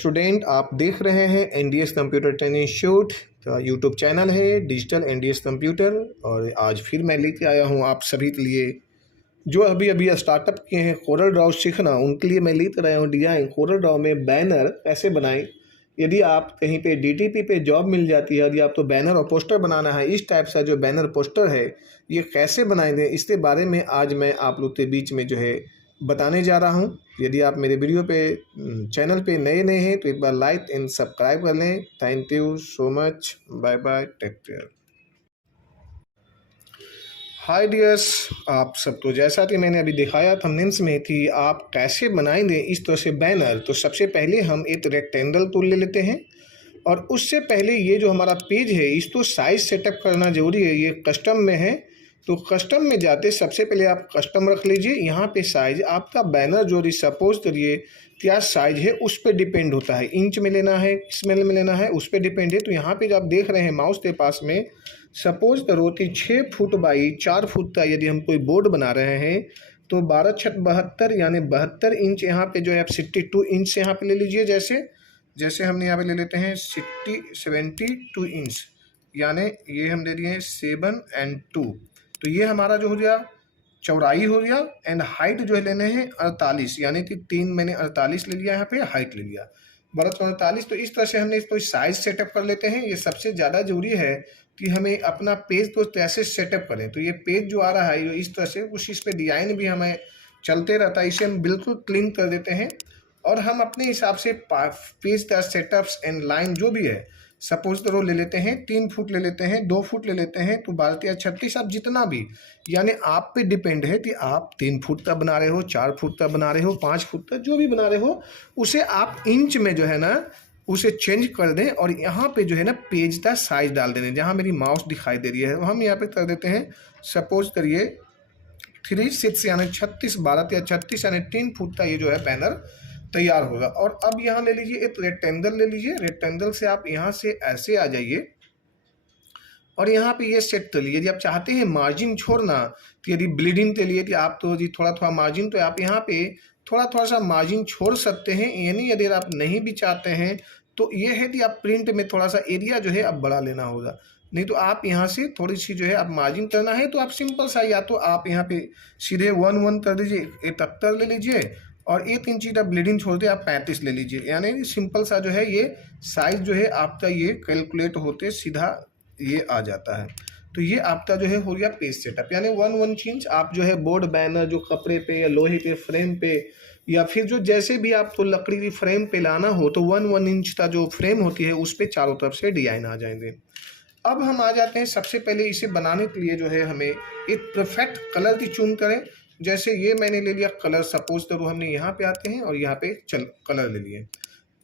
Student आप देख रहे हैं एनडीएस कंप्यूटर ट्रेनिंग इंस्टीट्यूट का यूट्यूब चैनल है डिजिटल एनडीएस कंप्यूटर। और आज फिर मैं लेके आया हूँ आप सभी के लिए जो अभी अभी स्टार्टअप किए हैं कोरल ड्रॉ सीखना, उनके लिए मैं लेकर आया हूँ डिजाइन कोरल ड्रॉ में बैनर कैसे बनाएं। यदि आप कहीं पे डीटीपी पे जॉब मिल जाती है, यदि आपको बैनर और पोस्टर बनाना है, इस टाइप का जो बैनर पोस्टर है ये कैसे बनाएंगे, इसके बारे में आज मैं आप लोग के बीच में जो है बताने जा रहा हूं। यदि आप मेरे वीडियो पे चैनल पे नए हैं तो एक बार लाइक एंड सब्सक्राइब कर लें। Thank you so much, bye bye, take care. Hi dears, आप सबको जैसा कि मैंने अभी दिखाया थंबनेल्स में कि आप कैसे बनाएंगे इस तरह से बैनर, तो सबसे पहले हम एक रेक्टेंगल टूल ले लेते हैं। और उससे पहले ये जो हमारा पेज है इसको साइज सेटअप करना जरूरी है। ये कस्टम में है तो कस्टम में जाते सबसे पहले आप कस्टम रख लीजिए। यहाँ पे साइज आपका बैनर जो सपोज करिए क्या साइज है उस पर डिपेंड होता है, इंच में लेना है स्मेल में लेना है उस पर डिपेंड है। तो यहाँ पे जो आप देख रहे हैं माउस के पास में सपोज करो कि 6 फुट बाई 4 फुट का यदि हम कोई बोर्ड बना रहे हैं तो 12 छक 72 यानी 72 इंच यहाँ पे जो है आप 62 इंच से यहाँ पे ले लीजिए। जैसे हमने यहाँ पे ले लेते हैं 72 इंच, यानी ये हम ले लिए 7 और 2, तो ये हमारा जो हो गया चौड़ाई हो गया। एंड हाइट जो है लेने हैं 48, यानी कि 3 मैंने 48 ले लिया, यहाँ पे हाइट ले लिया 12 तो इस तरह से हमने इसको साइज सेटअप कर लेते हैं। ये सबसे ज़्यादा जरूरी है कि हमें अपना पेज तो कैसे सेटअप करें। तो ये पेज जो आ रहा है ये इस तरह से, कुछ इस पर डिजाइन भी हमें चलते रहता है, इसे हम बिल्कुल क्लीन कर देते हैं। और हम अपने हिसाब से पेज का सेटअप्स एंड लाइन जो भी है सपोज करो ले लेते हैं 3 फुट ले लेते हैं, 2 फुट ले लेते हैं, तो 12 या 36 आप जितना भी, यानी आप पे डिपेंड है कि आप 3 फुट का बना रहे हो, 4 फुट का बना रहे हो, 5 फुट का जो भी बना रहे हो, उसे आप इंच में जो है ना उसे चेंज कर दें। और यहाँ पे जो है ना पेज का साइज डाल दें। जहाँ मेरी माउस दिखाई दे रही है हम यहाँ पे कर देते हैं सपोज करिए 36 यानी 36, 12 या 36 यानी 3 फुट का ये जो है बैनर तैयार होगा। और अब यहाँ ले लीजिए एक रेक्टेंगल ले लीजिए। रेक्टेंगल से आप यहाँ से ऐसे आ जाइए और यहाँ पे ये सेट कर लीजिए। यदि आप चाहते हैं मार्जिन छोड़ना, तो यदि ब्लीडिंग के लिए कि आप तो यदि थोड़ा थोड़ा मार्जिन, तो आप यहाँ पे थोड़ा सा मार्जिन छोड़ सकते हैं। यानी यदि आप नहीं भी चाहते हैं तो ये है कि आप प्रिंट में थोड़ा सा एरिया जो है अब बढ़ा लेना होगा। नहीं तो आप यहाँ से थोड़ी सी जो है आप मार्जिन करना है तो आप सिंपल सा, या तो आप यहाँ पे सीधे 1 कर दीजिए, 71 ले लीजिए, और 1 इंच का ब्लीडिंग छोड़ दे आप 35 ले लीजिए। यानी सिंपल सा जो है ये साइज जो है आपका ये कैलकुलेट होते सीधा ये आ जाता है। तो ये आपका जो है हो गया पेज सेटअप, यानी 1 इंच आप जो है बोर्ड बैनर जो कपड़े पे या लोहे के फ्रेम पे या फिर जो जैसे भी आपको लकड़ी की फ्रेम पे लाना हो तो 1 इंच का जो फ्रेम होती है उस पर चारों तरफ से डिजाइन आ जाएंगे। अब हम आ जाते हैं सबसे पहले इसे बनाने के लिए जो है हमें एक परफेक्ट कलर की चून करें। जैसे ये मैंने ले लिया कलर, सपोज करो हमने यहाँ पे आते हैं और यहाँ पे कलर ले लिए।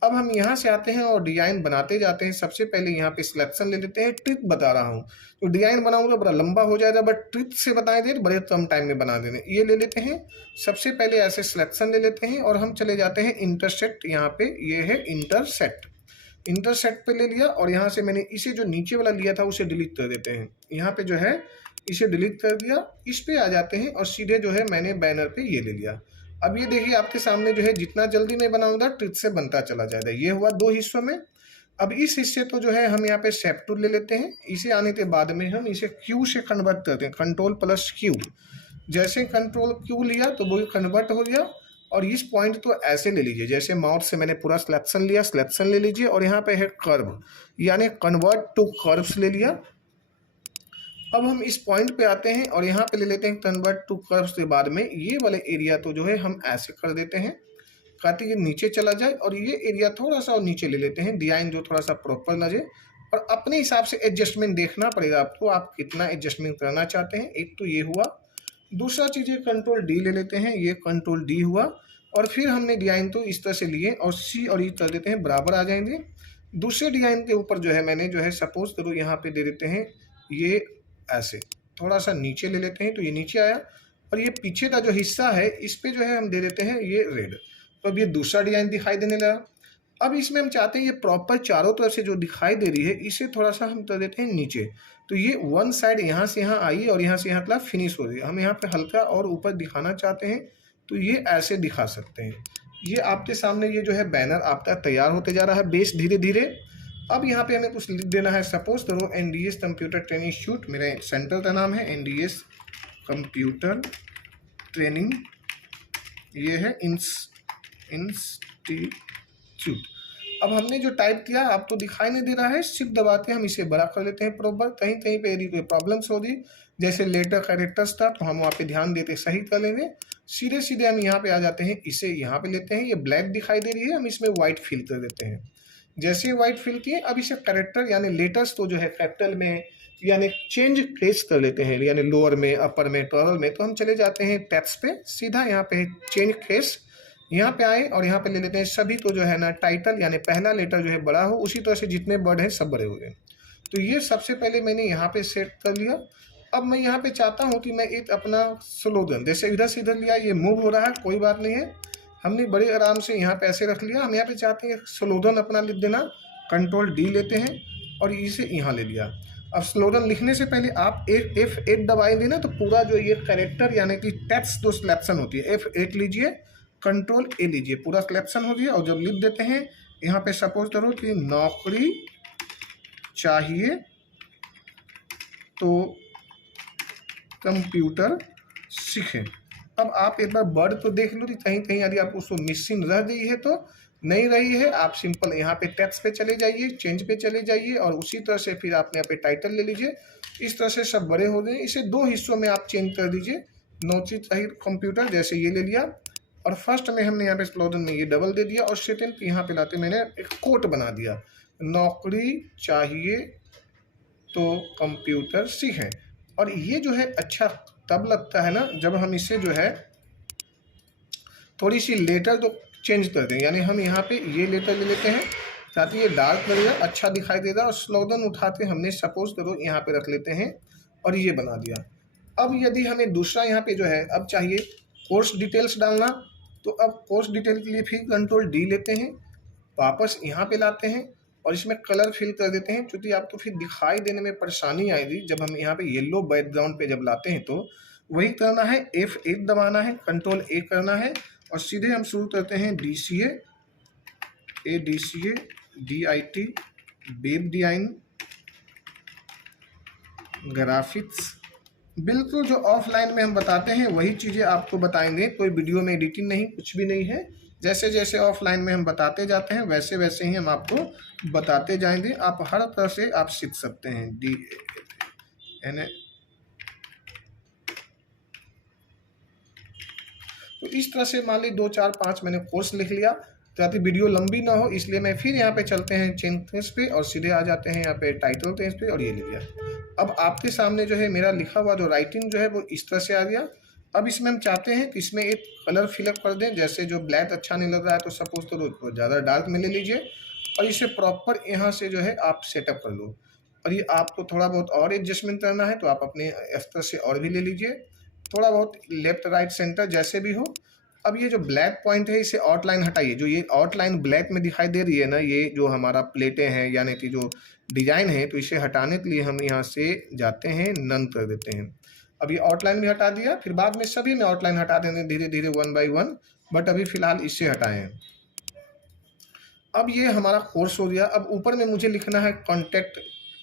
अब हम यहाँ से आते हैं और डिजाइन बनाते जाते हैं। सबसे पहले यहाँ पे सिलेक्शन ले लेते हैं। ट्रिक बता रहा हूँ, तो डिजाइन बनाऊंगा बड़ा लंबा हो जाएगा, बट ट्रिक से बताए दे बड़े कम टाइम में बना देने। ये ले लेते हैं सबसे पहले ऐसे सिलेक्शन ले लेते हैं और हम चले जाते हैं इंटरसेक्ट। यहाँ पे ये है इंटरसेक्ट पे ले लिया और यहाँ से मैंने इसे जो नीचे वाला लिया था उसे डिलीट कर देते हैं। यहाँ पे जो है इसे डिलीट कर दिया, इस पे आ जाते हैं और सीधे जो है मैंने बैनर पे ये ले लिया। अब ये देखिए आपके सामने जो है जितना जल्दी मैं बनाऊंगा ट्रिक से बनता चला जाएगा। ये हुआ 2 हिस्सों में। अब इस हिस्से तो जो है हम यहाँ पे शेप टूल ले लेते हैं। इसे आने के बाद में हम इसे क्यू से कन्वर्ट करते हैं, Ctrl+Q। जैसे Ctrl+Q लिया तो वो कन्वर्ट हो गया। और इस पॉइंट तो ऐसे ले लीजिए, जैसे माउस से मैंने पूरा सिलेक्शन लिया, सिलेक्शन ले लीजिए और यहाँ पे है कर्व, यानी कन्वर्ट टू कर्व्स ले लिया। अब हम इस पॉइंट पे आते हैं और यहाँ पे ले लेते हैं कन्वर्ट टू कर्व्स के बाद में ये वाले एरिया तो जो है हम ऐसे कर देते हैं ताकि ये नीचे चला जाए, और ये एरिया थोड़ा सा और नीचे ले लेते हैं, डिजाइन जो थोड़ा सा प्रॉपर लगे। और अपने हिसाब से एडजस्टमेंट देखना पड़ेगा आपको, आप कितना एडजस्टमेंट करना चाहते हैं। एक तो ये हुआ, दूसरा चीज़ ये Ctrl+D ले लेते हैं, ये Ctrl+D हुआ। और फिर हमने डिजाइन तो इस तरह से लिए और C और E कर देते हैं, बराबर आ जाएंगे। दूसरे डिजाइन के ऊपर जो है मैंने जो है सपोज करो यहाँ पे दे देते हैं ये ऐसे, थोड़ा सा नीचे ले लेते हैं तो ये नीचे आया। और ये पीछे का जो हिस्सा है इस पे जो है हम दे देते हैं ये रेड। तो अब ये दूसरा डिजाइन दिखाई देने लगा। अब इसमें हम चाहते हैं ये प्रॉपर चारों तरफ से जो दिखाई दे रही है इसे थोड़ा सा हम कर देते हैं नीचे। तो ये वन साइड यहाँ से यहाँ आई और यहाँ से यहाँ तक फिनिश हो रही है। हम यहाँ पे हल्का और ऊपर दिखाना चाहते हैं तो ये ऐसे दिखा सकते हैं। ये आपके सामने ये जो है बैनर आपका तैयार होते जा रहा है बेस धीरे धीरे। अब यहाँ पे हमें कुछ लिख देना है, सपोज करो NDS कंप्यूटर ट्रेनिंग इंस्टीट्यूट, मेरे सेंटर का नाम है NDS कंप्यूटर ट्रेनिंग, ये है इंस्टीट्यूट। अब हमने जो टाइप किया आपको दिखाई नहीं दे रहा है, शिफ्ट दबाते हम इसे बड़ा कर लेते हैं प्रॉपर। कहीं कहीं पे यदि कोई प्रॉब्लम्स होगी जैसे लेटर कैरेक्टर्स था तो हम वहाँ पे ध्यान देते सही कर लेंगे। सीधे सीधे हम यहाँ पे आ जाते हैं, इसे यहाँ पे लेते हैं, ये ब्लैक दिखाई दे रही है, हम इसमें व्हाइट फिल कर देते हैं। जैसे व्हाइट फिल किए अब इसे कैरेक्टर यानी लेटर्स तो जो है कैपिटल में यानी चेंज केस कर लेते हैं, यानी लोअर में, अपर में, टोरल में। तो हम चले जाते हैं टेक्स्ट पे, सीधा यहाँ पे चेंज केस, यहाँ पे आए और यहाँ पे ले लेते हैं सभी तो जो है ना टाइटल यानी पहला लेटर जो है बड़ा हो, उसी तरह से जितने वर्ड हैं सब बड़े हो गए। तो ये सबसे पहले मैंने यहाँ पे सेट कर लिया। अब मैं यहाँ पे चाहता हूँ कि मैं एक अपना स्लोगन, जैसे इधर से इधर लिया, ये मूव हो रहा है, कोई बात नहीं है, हमने बड़े आराम से यहाँ पे ऐसे रख लिया। हम यहाँ पे चाहते हैं स्लोगन अपना लिख देना, कंट्रोल D लेते हैं और इसे यहाँ ले लिया। अब स्लोगन लिखने से पहले आप F8 दबाएंगे ना तो पूरा जो ये कैरेक्टर यानी कि टेक्स्ट जो सिलेक्शन होती है, F8 लीजिए, कंट्रोल A लीजिए, पूरा सिलेक्शन हो गया। और जब लिख देते हैं यहाँ पे सपोज करो कि नौकरी चाहिए तो कंप्यूटर सीखें। अब आप एक बार वर्ड तो देख लो कि कहीं कहीं यदि आप उसको मिसिंग रह गई है तो नहीं रही है, आप सिंपल यहाँ पे टेक्स्ट पे चले जाइए, चेंज पे चले जाइए और उसी तरह से फिर आप यहाँ पे टाइटल ले लीजिए। इस तरह से सब बड़े हो गए। इसे 2 हिस्सों में आप चेंज कर दीजिए। नौकरी चाहिए कंप्यूटर, जैसे ये ले लिया और फर्स्ट में हमने यहाँ पे स्लोगन में ये डबल दे दिया और सेकेंड पे यहाँ पे लाते मैंने एक कोट बना दिया, नौकरी चाहिए तो कंप्यूटर सीखें। और ये जो है अच्छा तब लगता है ना जब हम इसे जो है थोड़ी सी लेटर तो चेंज कर दें, यानी हम यहाँ पे ये लेटर ले लेते हैं ताकि ये डार्क लगेगा, अच्छा दिखाई देगा। और स्लोगन उठाते हमने सपोज करो यहाँ पे रख लेते हैं और ये बना दिया। अब यदि हमें दूसरा यहाँ पे जो है अब चाहिए कोर्स डिटेल्स डालना, तो अब कोर्स डिटेल के लिए फिर कंट्रोल D लेते हैं, वापस यहाँ पे लाते हैं और इसमें कलर फिल कर देते हैं, क्योंकि आपको फिर दिखाई देने में परेशानी आएगी। जब हम यहाँ पे येलो बैकग्राउंड पे जब लाते हैं तो वही करना है, F8 दबाना है, कंट्रोल A करना है और सीधे हम शुरू करते हैं DCA, DIT, web design, graphics. बिल्कुल जो ऑफलाइन में हम बताते हैं वही चीज़ें आपको बताएंगे, कोई वीडियो में एडिटिंग नहीं, कुछ भी नहीं है। जैसे जैसे ऑफलाइन में हम बताते जाते हैं वैसे वैसे ही हम आपको बताते जाएंगे। आप हर तरह से आप सीख सकते हैं। DAN। तो इस तरह से मान ली 2 4 5 मैंने कोर्स लिख लिया ताकि वीडियो लंबी ना हो, इसलिए मैं फिर यहाँ पे चलते हैं चेंज पेज पे और सीधे आ जाते हैं यहाँ पे टाइटल पेज पे और ये ले लिया। अब आपके सामने जो है मेरा लिखा हुआ जो राइटिंग जो है वो इस तरह से आ गया। अब इसमें हम चाहते हैं कि इसमें एक कलर फिलअप कर दें, जैसे जो ब्लैक अच्छा नहीं लग रहा है तो सपोज तो ज़्यादा डार्क में ले लीजिए और इसे प्रॉपर यहाँ से जो है आप सेटअप कर लो। और ये आपको थोड़ा बहुत और एडजस्टमेंट करना है तो आप अपने स्तर से और भी ले लीजिए, थोड़ा बहुत लेफ्ट राइट सेंटर जैसे भी हो। अब ये जो ब्लैक पॉइंट है इसे आउटलाइन हटाइए, जो ये आउटलाइन ब्लैक में दिखाई दे रही है ना, ये जो हमारा प्लेटें हैं यानी कि जो डिजाइन है, तो इसे हटाने के लिए हम यहाँ से जाते हैं, नन कर देते हैं। अब ये आउटलाइन भी हटा दिया, फिर बाद में सभी में आउटलाइन हटा देंगे धीरे धीरे 1 बाय 1, बट अभी फिलहाल इससे हटाएं। अब ये हमारा कोर्स हो गया। अब ऊपर में मुझे लिखना है कॉन्टैक्ट,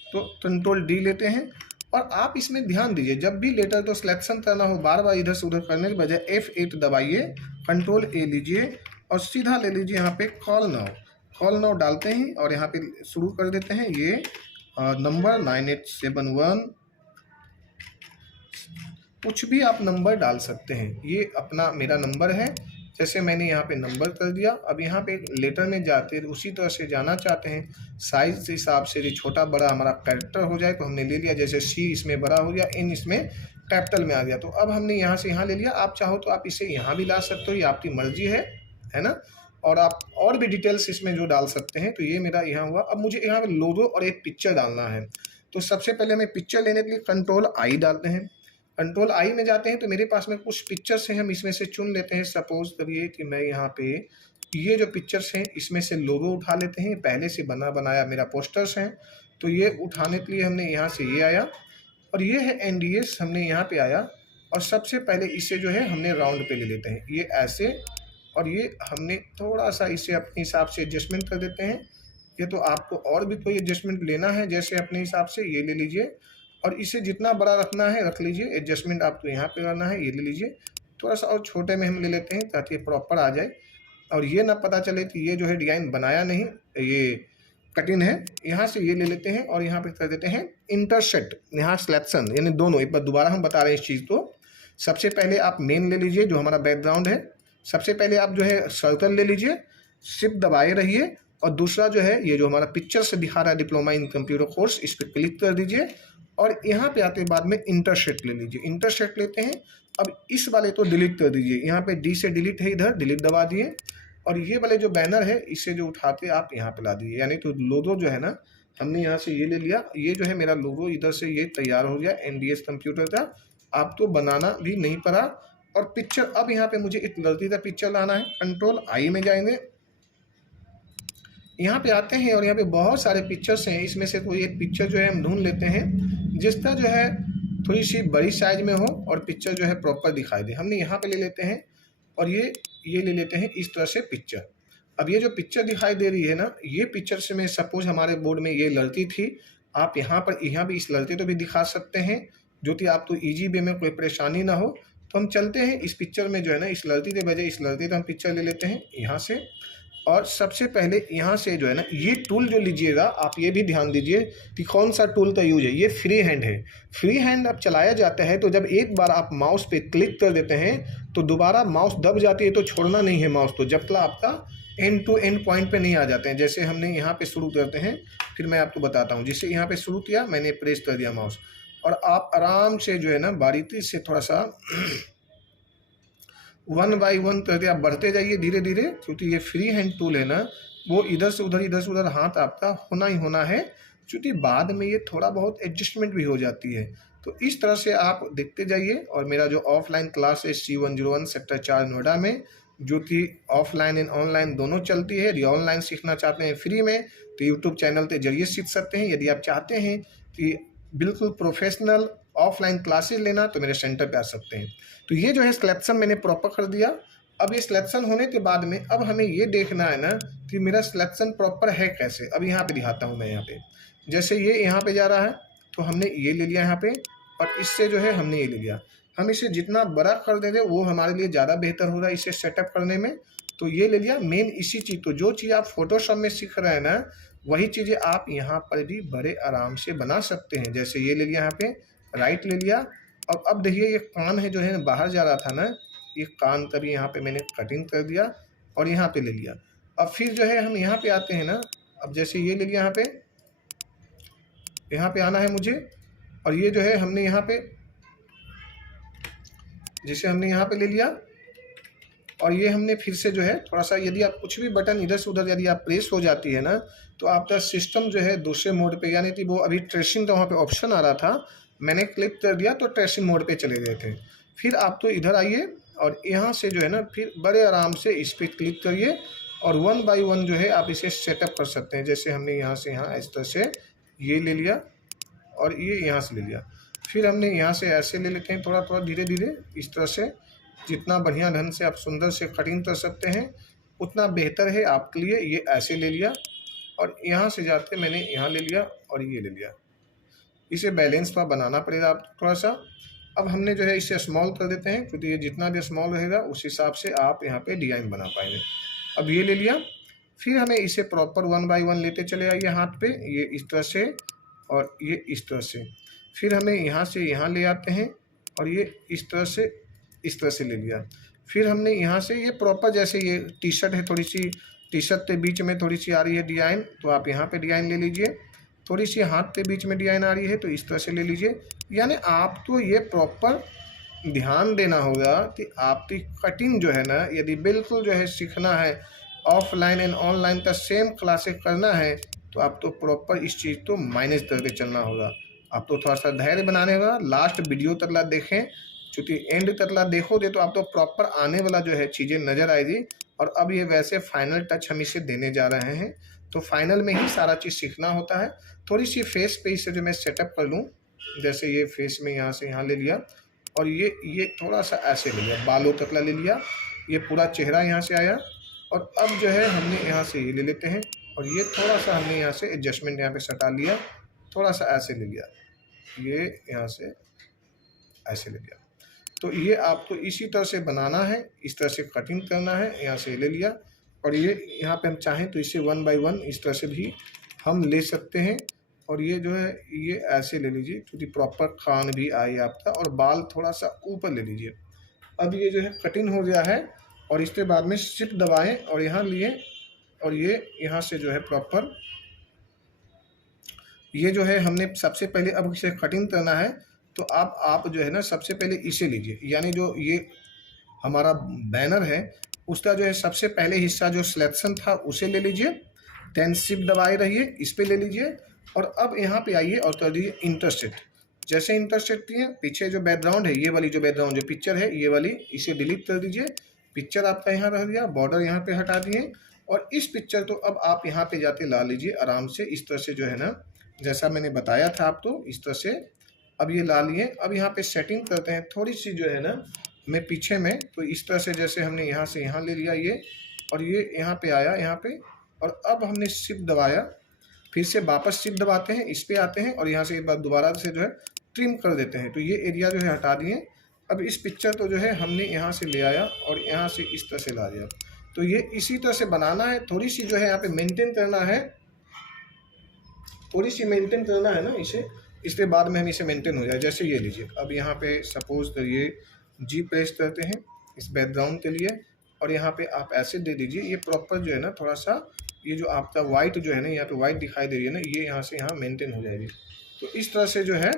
तो कंट्रोल D लेते हैं और आप इसमें ध्यान दीजिए जब भी लेटर तो सिलेक्शन करना हो बार बार इधर से उधर करने के बजाय F8 दबाइए, कंट्रोल A लीजिए और सीधा ले लीजिए यहाँ पे कॉल नाउ डालते हैं और यहाँ पे शुरू कर देते हैं ये नंबर 9871, कुछ भी आप नंबर डाल सकते हैं, ये अपना मेरा नंबर है, जैसे मैंने यहाँ पे नंबर कर दिया। अब यहाँ पे लेटर में जाते उसी तरह से जाना चाहते हैं, साइज के हिसाब से छोटा बड़ा हमारा कैरेक्टर हो जाए तो हमने ले लिया, जैसे C इसमें बड़ा हो गया, N इसमें कैपिटल में आ गया, तो अब हमने यहाँ से यहाँ ले लिया। आप चाहो तो आप इसे यहाँ भी ला सकते हो, ये आपकी मर्जी है ना। और आप और भी डिटेल्स इसमें जो डाल सकते हैं। तो ये मेरा यहाँ हुआ। अब मुझे यहाँ पे लोगो और एक पिक्चर डालना है, तो सबसे पहले हमें पिक्चर लेने के लिए कंट्रोल I डालते हैं। कंट्रोल I में जाते हैं तो मेरे पास में कुछ पिक्चर्स हैं, हम इसमें से चुन लेते हैं। सपोज करिए कि मैं यहाँ पे ये जो पिक्चर्स हैं इसमें से लोगो उठा लेते हैं, पहले से बनाया मेरा पोस्टर्स हैं, तो ये उठाने के लिए हमने यहाँ से ये आया और ये है NDS, हमने यहाँ पे आया और सबसे पहले इसे जो है हमने राउंड पे ले लेते हैं, ये ऐसे और ये हमने थोड़ा सा इसे अपने हिसाब से एडजस्टमेंट कर देते हैं। ये तो आपको और भी कोई एडजस्टमेंट लेना है जैसे अपने हिसाब से ये ले लीजिए, और इसे जितना बड़ा रखना है रख लीजिए। एडजस्टमेंट आपको यहाँ पे करना है, ये ले लीजिए। थोड़ा सा और छोटे में हम ले लेते हैं ताकि ये प्रॉपर आ जाए और ये ना पता चले कि ये जो है डिज़ाइन बनाया नहीं, ये कटिंग है। यहाँ से ये ले लेते हैं और यहाँ पे कर देते हैं इंटरसेक्ट, यहाँ सिलेक्शन, यानी दोनों। एक बार दोबारा हम बता रहे हैं इस चीज़ को। सबसे पहले आप मेन ले लीजिए जो हमारा बैकग्राउंड है। सबसे पहले आप जो है सर्कल ले लीजिए, शिफ्ट दबाए रहिए, और दूसरा जो है ये जो हमारा पिक्चर से दिखा रहा है डिप्लोमा इन कंप्यूटर कोर्स, इस पर क्लिक कर दीजिए और यहाँ पे आते बाद में इंटरसेक्ट ले लीजिए। इंटरसेक्ट लेते हैं। अब इस वाले तो डिलीट कर दीजिए, यहाँ पे डी से डिलीट है, इधर डिलीट दबा दिए, और ये वाले जो बैनर है इसे जो उठा के आप यहाँ पे ला दीजिए। यानी तो लोगो जो है ना, हमने यहाँ से ये ले लिया, ये जो है मेरा लोगो इधर से ये तैयार हो गया एनडीएस कंप्यूटर का। आप तो बनाना भी नहीं पड़ा। और पिक्चर, अब यहाँ पे मुझे एक लड़की का पिक्चर लाना है। कंट्रोल आई में जाएंगे, यहाँ पे आते हैं और यहाँ पे बहुत सारे पिक्चर्स हैं। इसमें से कोई एक पिक्चर जो है हम ढूंढ लेते हैं जिसका जो है थोड़ी सी बड़ी साइज में हो और पिक्चर जो है प्रॉपर दिखाई दे। हमने यहाँ पे ले लेते हैं और ये ले लेते हैं इस तरह से पिक्चर। अब ये जो पिक्चर दिखाई दे रही है ना, ये पिक्चर से मैं सपोज हमारे बोर्ड में ये लड़की थी, आप यहाँ भी इस लड़के तो भी दिखा सकते हैं, जो कि आपको ईजी वे में कोई परेशानी ना हो। तो हम चलते हैं इस पिक्चर में जो है ना, इस लड़की के बजाय इस लड़के का हम पिक्चर ले लेते हैं यहाँ से। और सबसे पहले यहाँ से जो है ना, ये टूल जो लीजिएगा आप ये भी ध्यान दीजिए कि कौन सा टूल का यूज है। ये फ्री हैंड है। फ्री हैंड अब चलाया जाता है तो जब एक बार आप माउस पे क्लिक कर देते हैं तो दोबारा माउस दब जाती है, तो छोड़ना नहीं है माउस, तो जब तक आपका एंड टू एंड पॉइंट पे नहीं आ जाते हैं। जैसे हमने यहाँ पे शुरू करते हैं, फिर मैं आपको बताता हूँ। जिससे यहाँ पे शुरू किया, मैंने प्रेस कर दिया माउस, और आप आराम से जो है ना बारीकी से थोड़ा सा 1 बाई 1 करके आप बढ़ते जाइए धीरे धीरे, क्योंकि ये फ्री हैंड टूल है ना, वो इधर से उधर हाथ आपका होना ही होना है, क्योंकि बाद में ये थोड़ा बहुत एडजस्टमेंट भी हो जाती है। तो इस तरह से आप देखते जाइए। और मेरा जो ऑफलाइन क्लास है C101 सेक्टर 4 नोएडा में, जो कि ऑफलाइन एंड ऑनलाइन दोनों चलती है। यदि ऑनलाइन सीखना चाहते हैं फ्री में तो यूट्यूब चैनल के जरिए सीख सकते हैं। यदि आप चाहते हैं कि बिल्कुल प्रोफेशनल ऑफलाइन क्लासेस लेना तो मेरे सेंटर पे आ सकते हैं। तो ये जो है सिलेक्शन मैंने प्रॉपर कर दिया। अब ये सिलेक्शन होने के बाद में अब हमें ये देखना है ना कि मेरा सिलेक्शन प्रॉपर है कैसे। अब यहाँ पे दिखाता हूँ मैं। यहाँ पे जैसे ये यहाँ पे जा रहा है तो हमने ये ले लिया यहाँ पे, और इससे जो है हमने ये ले लिया। हम इसे जितना बड़ा कर देंगे वो हमारे लिए ज़्यादा बेहतर होगा इसे सेटअप करने में। तो ये ले लिया। मेन इसी चीज़, तो जो चीज़ आप फोटोशॉप में सीख रहे हैं ना, वही चीज़ें आप यहाँ पर भी बड़े आराम से बना सकते हैं। जैसे ये ले लिया, यहाँ पे राइट ले लिया। अब देखिए ये कान है जो है बाहर जा रहा था ना, ये कान का भी यहाँ पे मैंने कटिंग कर दिया और यहाँ पे ले लिया। अब फिर जो है हम यहाँ पे आते हैं ना, अब जैसे ये ले लिया, यहाँ पे आना है मुझे, और ये जो है हमने यहाँ पे, जैसे हमने यहाँ पे ले लिया, और ये हमने फिर से जो है थोड़ा सा, यदि आप कुछ भी बटन इधर से उधर यदि आप प्रेस हो जाती है ना, तो आपका सिस्टम जो है दूसरे मोड पे, यानी कि वो अभी ट्रेसिंग का वहाँ पे ऑप्शन आ रहा था, मैंने क्लिक कर दिया तो ट्रेसिंग मोड पे चले गए थे। फिर आप तो इधर आइए और यहाँ से जो है ना फिर बड़े आराम से इस पर क्लिक करिए, और 1 बाई 1 जो है आप इसे सेटअप कर सकते हैं। जैसे हमने यहाँ से यहाँ इस तरह से ये ले लिया और ये यहाँ से ले लिया। फिर हमने यहाँ से ऐसे ले लेते हैं, थोड़ा थोड़ा धीरे धीरे इस तरह से। जितना बढ़िया ढंग से आप सुंदर से कटिंग कर सकते हैं उतना बेहतर है आपके लिए। ये ऐसे ले लिया और यहाँ से जाते मैंने यहाँ ले लिया और ये ले लिया। इसे बैलेंस थोड़ा बनाना पड़ेगा आप थोड़ा सा। अब हमने जो है इसे स्मॉल कर देते हैं, क्योंकि ये जितना भी स्मॉल रहेगा उस हिसाब से आप यहाँ पे डिज़ाइन बना पाएंगे। अब ये ले लिया। फिर हमें इसे प्रॉपर 1 बाई 1 लेते चले आइए हाथ पे, ये इस तरह से और ये इस तरह से। फिर हमें यहाँ से यहाँ ले आते हैं और ये इस तरह से ले लिया। फिर हमने यहाँ से ये प्रॉपर, जैसे ये टी शर्ट है, थोड़ी सी टी शर्ट के बीच में थोड़ी सी आ रही है डिज़ाइन, तो आप यहाँ पे डिज़ाइन ले लीजिए। थोड़ी सी हाथ के बीच में डिज़ाइन आ रही है तो इस तरह से ले लीजिए। यानी आपको ये प्रॉपर ध्यान देना होगा कि आपकी कटिंग जो है ना, यदि बिल्कुल जो है सीखना है ऑफलाइन एंड ऑनलाइन का सेम क्लासेस करना है, तो आप तो प्रॉपर इस चीज़ को मैनेज करके चलना होगा। आप तो थोड़ा सा धैर्य बनाने होगा। लास्ट वीडियो तक ला देखें, क्योंकि एंड तक ला देखोगे तो आप तो प्रॉपर आने वाला जो है चीज़ें नज़र आएगी। और अब ये वैसे फाइनल टच हम इसे देने जा रहे हैं, तो फाइनल में ही सारा चीज़ सीखना होता है। थोड़ी सी फेस पे इसे जो मैं सेटअप कर लूँ, जैसे ये फेस में यहाँ से यहाँ ले लिया और ये थोड़ा सा ऐसे ले लिया, बालों तक ला ले लिया। ये पूरा चेहरा यहाँ से आया। और अब जो है हमने यहाँ से ये ले लेते हैं और ये थोड़ा सा हमने यहाँ से एडजस्टमेंट यहाँ पे सटा लिया, थोड़ा सा ऐसे ले लिया, ये यहाँ से ऐसे ले लिया। तो ये आपको इसी तरह से बनाना है, इस तरह से कटिंग करना है, यहाँ से ले लिया। और ये यहाँ पे हम चाहें तो इसे 1 बाय 1 इस तरह से भी हम ले सकते हैं। और ये जो है ये ऐसे ले लीजिए क्योंकि प्रॉपर कान भी आए आपका, और बाल थोड़ा सा ऊपर ले लीजिए। अब ये जो है कटिंग हो गया है और इसके बाद में शिफ्ट दबाएं और यहाँ लिए, और ये यहाँ से जो है प्रॉपर ये जो है हमने सबसे पहले अब इसे कटिंग करना है। तो आप जो है ना सबसे पहले इसे लीजिए, यानी जो ये हमारा बैनर है उसका जो है सबसे पहले हिस्सा जो सिलेक्शन था उसे ले लीजिए, देन शिफ्ट दबाए रहिए, इस पे ले लीजिए और अब यहाँ पे आइए और कर दीजिए इंटरसेट। जैसे इंटरसेट किए पीछे जो बैकग्राउंड है, ये वाली जो बैकग्राउंड जो पिक्चर है ये वाली, इसे डिलीट कर दीजिए। पिक्चर आपका यहाँ रह गया, बॉर्डर यहाँ पे हटा दिए और इस पिक्चर को अब आप यहाँ पे जाके ला लीजिए आराम से, इस तरह से जो है ना जैसा मैंने बताया था आपको इस तरह से। अब ये ला लिए, अब यहाँ पे सेटिंग करते हैं थोड़ी सी जो है ना मैं पीछे में, तो इस तरह से जैसे हमने यहाँ से यहाँ ले लिया ये, और ये यहाँ पे आया यहाँ पे, और अब हमने शिफ्ट दबाया, फिर से वापस शिफ्ट दबाते हैं, इस पे आते हैं और यहाँ से एक बार दोबारा से जो है ट्रिम कर देते हैं। तो ये एरिया जो है हटा दिए। अब इस पिक्चर तो जो है हमने यहाँ से ले आया और यहाँ से इस तरह से ला दिया। तो ये इसी तरह से बनाना है, थोड़ी सी जो है यहाँ पे मेंटेन करना है, थोड़ी सी मेंटेन करना है ना इसे, इसके बाद में हम इसे मेंटेन हो जाए। जैसे ये लीजिए, अब यहाँ पे सपोज करिए जी प्रेस करते हैं इस बैकग्राउंड के लिए और यहाँ पे आप ऐसे दे दीजिए, ये प्रॉपर जो है ना थोड़ा सा ये जो आपका वाइट जो है ना यहाँ पे वाइट दिखाई दे रही है ना, ये यहाँ से यहाँ मेंटेन हो जाएगी। तो इस तरह से जो है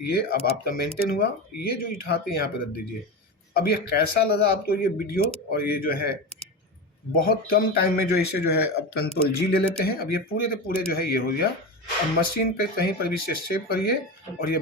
ये अब आपका मेंटेन हुआ। ये जो उठा के यहाँ पे रख दीजिए। अब ये कैसा लगा आपको ये वीडियो, और ये जो है बहुत कम टाइम में जो इसे जो है अब कंट्रोल जी ले लेते हैं। अब ये पूरे के पूरे जो है ये हो गया। अब मशीन पे कहीं पर भी इसे सेव करिए और ये